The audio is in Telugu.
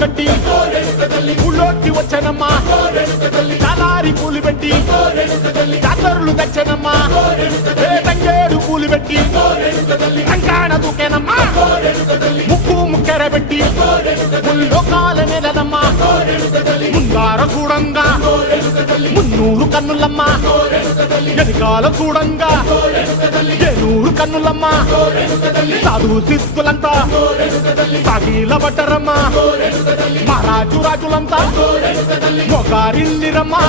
కట్టి ఊళ్ళోకి వచ్చానమ్మా చాలారి పూలు పెట్టి జాతరులు తెచ్చానమ్మా తంగేడు పూలు పెట్టి రంగాణ దూకేనమ్మా ముక్కు ముక్కెర పెట్టి ముల్లోకాల నెలనమ్మా ముందార చూడంగా మున్నూరు కన్నులమ్మా ఎనకాల చూడంగా ఏనూరు కన్నులమ్మా సాధు సిద్ధులంతా సాగిల పట్టరమ్మా మహారాజు రాజులంతా మొగారిల్లిరమ్మా